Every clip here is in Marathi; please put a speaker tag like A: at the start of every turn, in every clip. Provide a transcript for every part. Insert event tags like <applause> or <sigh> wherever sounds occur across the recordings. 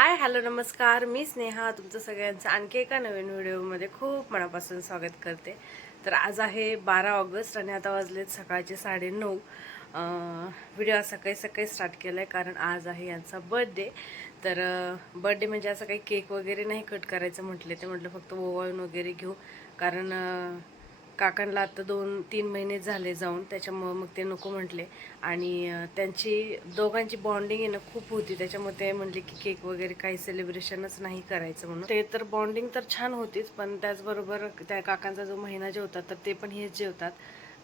A: हाय हॅलो नमस्कार. मी स्नेहा. तुमचं सगळ्यांचं आणखी एका नवीन व्हिडिओमध्ये खूप मनापासून स्वागत करते. तर आज आहे बारा ऑगस्ट आणि आता वाजलेत सकाळचे साडेनऊ. व्हिडिओ आज सकाळी सकाळी स्टार्ट केला आहे कारण आज आहे यांचा बर्थडे. तर बर्थडे म्हणजे असं काही केक वगैरे नाही कट करायचं म्हटले. ते म्हटलं फक्त ओवाळून वगैरे घेऊ. कारण काकांना आता दोन तीन महिने झाले जाऊन त्याच्यामुळं मग ते नको म्हटले. आणि त्यांची दोघांची बॉन्डिंग आहे ना खूप होती. त्याच्यामुळे ते म्हणले की केक वगैरे काही सेलिब्रेशनच नाही करायचं म्हणून. ते तर बॉन्डिंग तर छान होतीच पण त्याचबरोबर त्या काकांचा जो महिना जेवतात तर ते पण हेच जेवतात.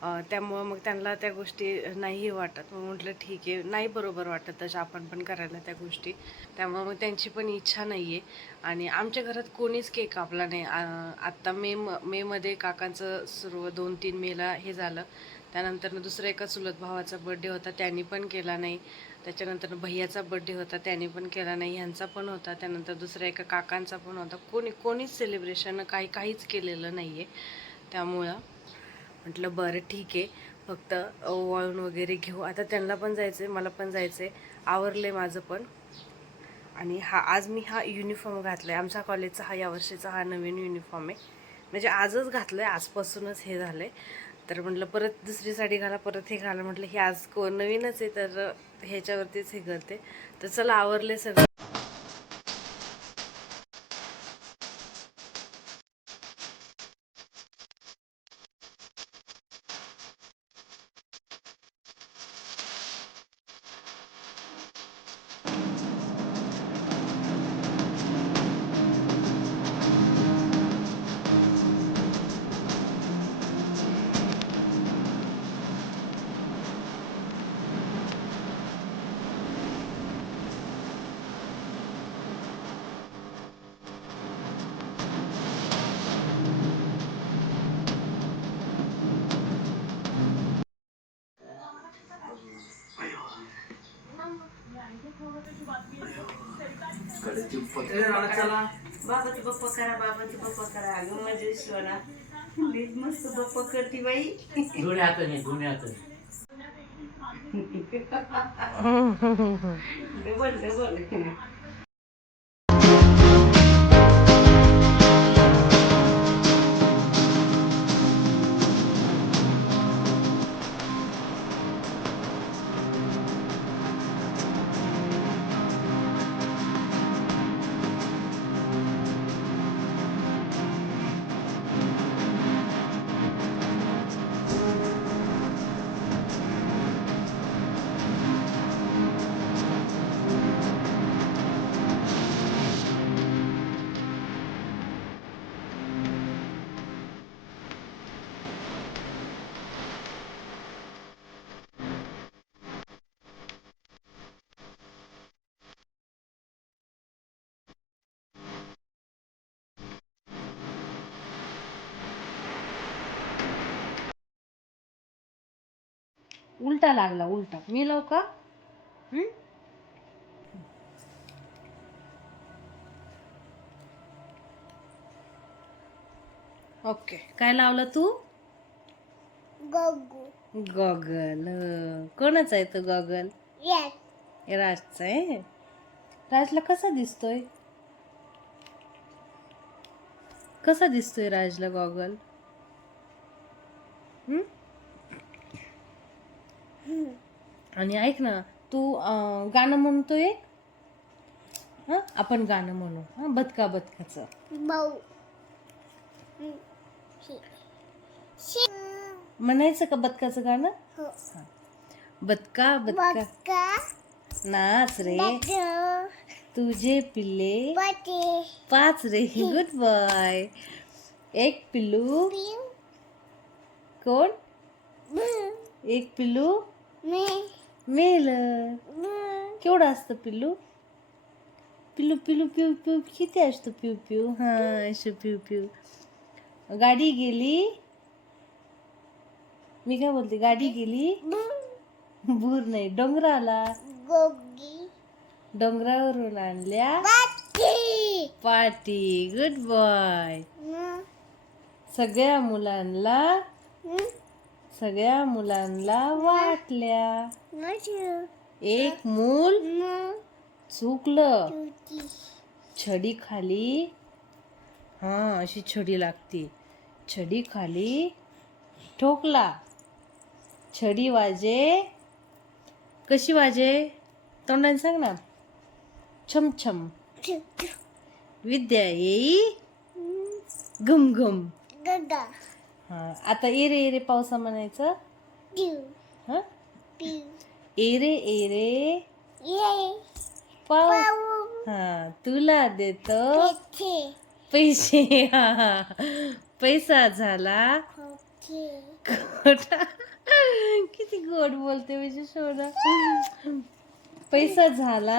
A: त्यामुळं मग त्यांना त्या गोष्टी नाही वाटत. मग म्हटलं ठीक आहे. नाही बरोबर वाटत तशा आपण पण करायला त्या गोष्टी. त्यामुळं मग त्यांची पण इच्छा नाही आहे आणि आमच्या घरात कोणीच केक कापला नाही. आत्ता मे म- मेमध्ये काकांचं सुरू दोन तीन मेला हे झालं. त्यानंतर दुसरा एका चुलत भावाचा बड्डे होता त्यांनी पण केला नाही. त्याच्यानंतर भैयाचा बड्डे होता त्यांनी पण केला नाही. ह्यांचा पण होता. त्यानंतर दुसऱ्या एका काकांचा पण होता. कोणी कोणीच सेलिब्रेशन काही काहीच केलेलं नाही आहे त्यामुळं म्हटलं बरं ठीक आहे. फक्त ओवाळून वगैरे घेऊ. आता त्यांना पण जायचं आहे मला पण जायचं आहे आवरलं आहे माझं पण. आणि हा आज मी हा युनिफॉर्म घातला आहे आमच्या कॉलेजचा हा यावर्षीचा हा नवीन युनिफॉर्म आहे. म्हणजे आजच घातलं आहे आजपासूनच हे झालं आहे तर म्हटलं परत दुसरी साडी घाला परत हे घाला. म्हटलं हे आज को नवीनच आहे तर ह्याच्यावरतीच हे करते. तर चला आवरले सगळं.
B: बाबाची पप्पा करा बाबाची पप्पा करा. अगं माझी शिवणा लईच मस्त पप्पा करती बाई.
C: दोन्ही हाताने दोन्ही हाताने. <laughs>
B: Double double.
A: उलटा लागला उलटा. मी लावू का? ओके. काय लावलं तू? गॉगल कोणाचा आहे तो गॉगल राजचा आहे? राजला कसा दिसतोय? कसा दिसतोय राजला गॉगल हं? आणि ऐक ना तू गाणं म्हणतोय हा? आपण गाणं म्हणू. हा बदका बदकाचं. म्हणायचं का बदकाचं गाणं? हा. बदका बदका. नाच रे. तुझे पिल्ले पाच रे. Good boy. एक पिल्लू. कोण? एक पिल्लू. मेल. केवढं असतं पिल्लू? पिल्लू पिल्लू पिऊ पिऊ किती असतो पिऊ पिऊ? हा असं पिऊ पिऊ. गाडी गेली. मी काय बोलते गाडी गेली. भूर नाही डोंगराला डोंगरावरून आणल्या. पाटी. गुड बॉय सगळ्या मुलांना सगळ्या मुलांना वाटल्या. एक मूल चुकलं. छडी खाली. हा अशी छडी लागती. छडी खाली ठोकला. छडी वाजे. कशी वाजे? तोंडाने सांग ना. छम छम. <laughs> विद्या येई. घम घम. हा. आता एरे एरे पावसा म्हणायचं? हा? एरे एरे पाव. हा तुला देतो पैसे. हा हा. पैसा झाला. खोटा. किती गोड बोलते म्हणजे सोडा पैसा झाला.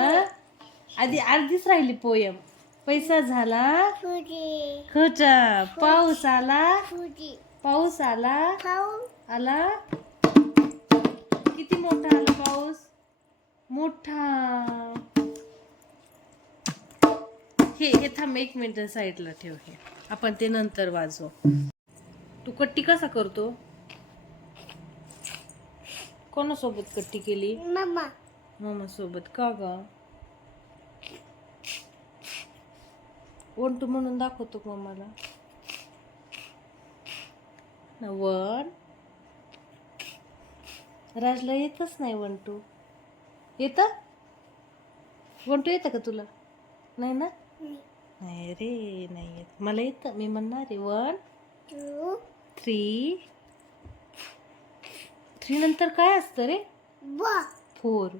A: आधी अर्धीच राहिली पोयम. पैसा झाला. खोटा. पाऊस आला. पाऊस आला? आला? किती मोठा आला पाऊस? मोठा. हे हे थांब एक मिनिट साईडला ठेव हे. आपण ते नंतर वाजवू. तू कट्टी कसा करतो? कोणासोबत कट्टी केली? मामा. सोबत का ग? वन टू म्हणून दाखवतो का मला वन. राजला येतच नाही वन टू. येत? वन टू येतं का तुला? नाही ना? नाही रे नाही येत. मला येतं. मी म्हणणार आहे वन थ्री. थ्री नंतर काय असतं रे? Four.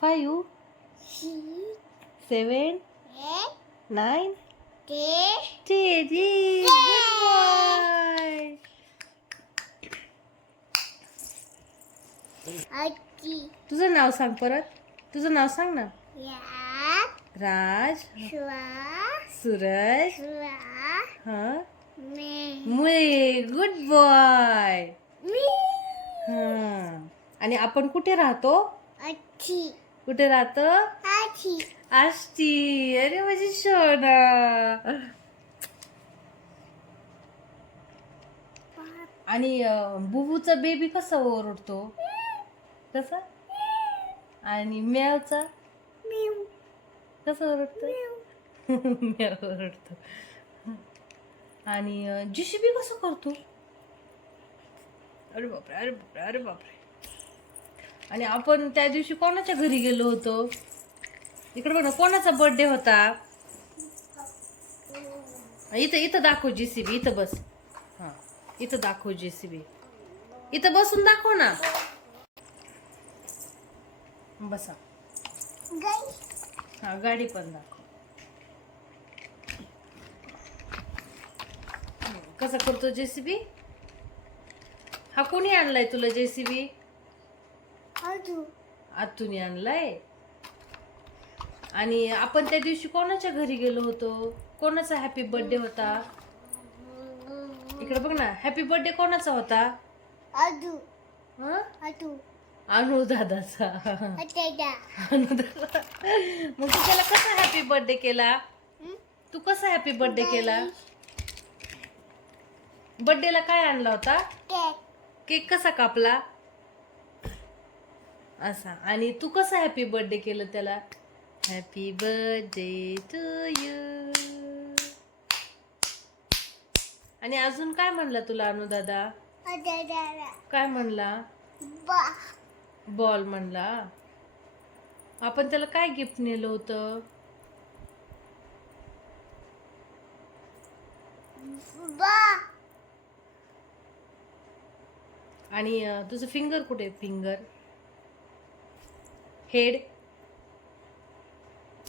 A: Five. Seven nine. Teddy तुझं नाव सांग परत. तुझं नाव सांग ना. राज. सूरज. हा. मुळे गुड बॉय हा. आणि आपण कुठे राहतो? कुठे राहतो? आष्टी. अरे माझी सोना. आणि बुबूचा बेबी कसा ओरडतो? कसा आणि म्यावचा? कसा ओरडतो म्याव. ओरडतो <laughs> आणि जीसीबी कसं करतो? अरे बापरे अरे बापरे अरे बापरे. आणि आपण त्या दिवशी कोणाच्या घरी गेलो होतो? इकडे बघ ना कोणाचा बर्थडे होता? इथं इथं दाखव जेसीबी इथं बस. हा इथं दाखव जेसीबी इथं बसून दाखव ना. बसा. हा गाडी पण दाखव. कसा करतो जेसीबी? हा कोणी आणलाय तुला जेसीबी? आतून आणलाय? आणि आपण त्या दिवशी कोणाच्या घरी गेलो होतो? कोणाचा हॅपी बर्थडे होता? इकडे बघ ना हॅपी बर्थडे कोणाचा होता? हं? अनु दादाचा अनु दादा मग तू त्याला कसा हॅपी बर्थडे केला? तू कसा हॅपी बर्थडे केला? बर्थडेला काय आणला होता? केक. कसा कापला? असा. आणि तू कसा हॅपी बर्थडे केलं त्याला? हॅपी बर्थडे टू यू आणि अजून काय म्हणला तुला अनुदादा? काय म्हणला? बॉल म्हणला. आपण त्याला काय गिफ्ट नेलं होतं? आणि तुझं फिंगर कुठे finger head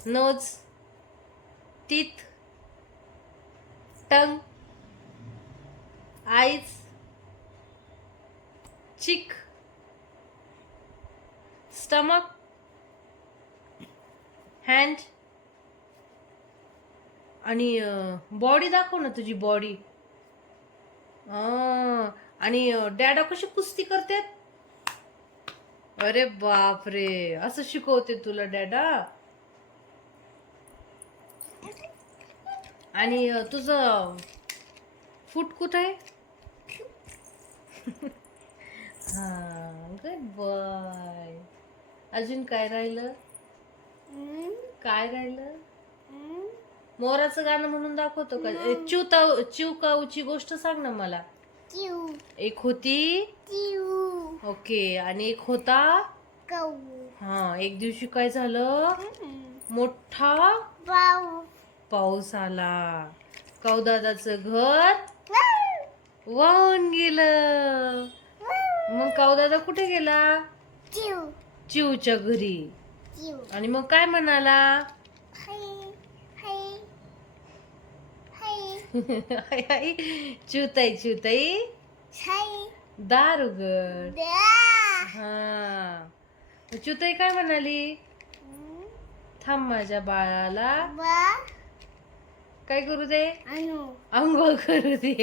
A: nose teeth tongue eyes cheek stomach, hand आणि बॉडी दाखव ना तुझी बॉडी आणि डॅडा कशी कुस्ती करतात अरे बापरे असं शिकवते तुला डॅडा आणि तुझं फूट कुठं आहे? <laughs> हा गुड बाय अजून काय राहिलं? काय राहिलं? मोराचं गाणं म्हणून दाखवतो का? ए, चिवता चिवकाऊची गोष्ट सांग ना मला. एक होती? ओके आणि एक होता? हा एक दिवशी काय झालं? मोठा पाऊस आला. काऊदादाचं घर वाहून गेलं. मग काऊदादा कुठे गेला? चिवच्या घरी. आणि मग काय म्हणाला? आई, आई, चिवताई चिवताई. दार उघड. हा. चिवताई काय म्हणाली? थांब माझ्या बाळाला. काय करू दे? आंघोळ करू दे.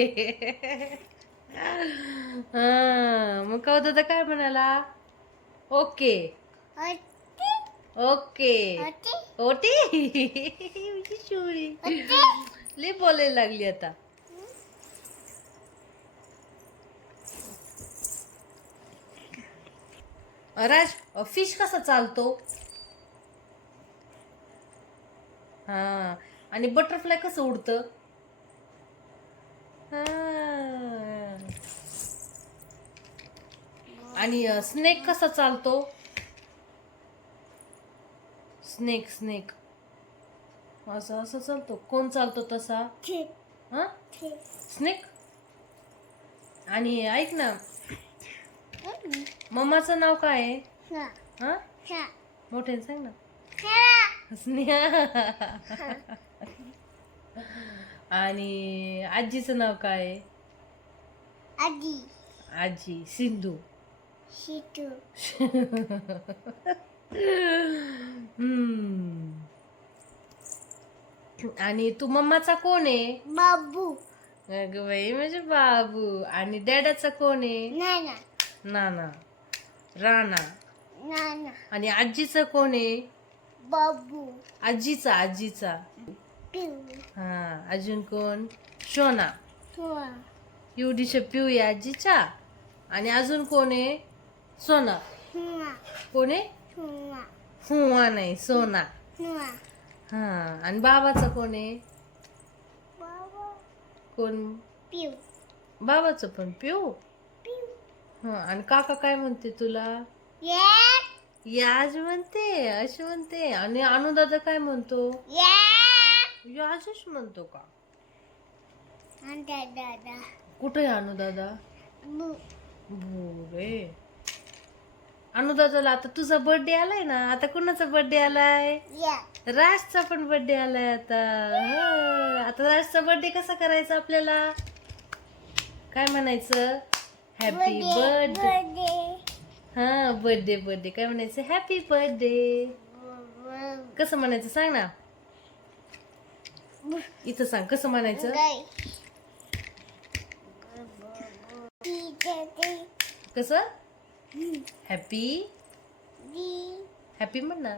A: हा. मग काऊ दादा काय म्हणाला? ओके. ओके. ओटी. लई बोलायला लागली आता. राज फिश कसा चालतो? हा. आणि बटरफ्लाय कसं उडतं? हा. आणि स्नेक कसा चालतो? स्नेक स्नेक असं असं चालतो. कोण चालतो तसा? हा? स्नेक आणि ऐक ना. मम्माचं नाव काय आहे? हा. मोठे सांग ना. स्नेहा. आणि आजीचं नाव काय आहे? आजी सिंधू. <laughs> हम्म. आणि तू मम्माचा कोण आहे?
D: बाबू.
A: अगं बाई म्हणजे बाबू. आणि डॅडाचा कोण आहे?
D: नाना.
A: नाना. राणा.
D: नाना.
A: आणि आजीचं कोण आहे?
D: बाबू.
A: आजीचा आजीचा.
D: पिऊ.
A: हा अजून कोण? शोना
D: हुआ
A: एवढीशा पिऊ आहे आजीच्या. आणि अजून कोण आहे? सोना.
D: हुआ
A: कोण? आहे
D: हुआ
A: हुआ नाही सोना. हा आणि बाबाचा कोण आहे?
D: बाबा.
A: कोण?
D: पिऊ.
A: बाबाचं पण पिऊ? हा आणि काका काय म्हणते तुला?
D: ये
A: याज म्हणते अशी म्हणते. आणि अनुदादा काय म्हणतो?
D: ये
A: याजच म्हणतो का? कुठे आहे अनुदादा?
D: बू
A: रे. अनुदादाला आता तुझा बर्थडे आलाय ना? आता कुणाचा बर्थडे आलाय? राजचा पण बर्थडे आलाय आता. हो. आता राजचा बर्थडे कसा करायचा आपल्याला? काय म्हणायचं? हॅपी बर्थडे हा बर्थडे बर्थडे काय म्हणायचं? हॅपी बर्थडे कसं म्हणायचं सांग ना. इथं सांग कसं म्हणायचं? कसं? हॅपी
D: दी
A: हॅपी म्हण ना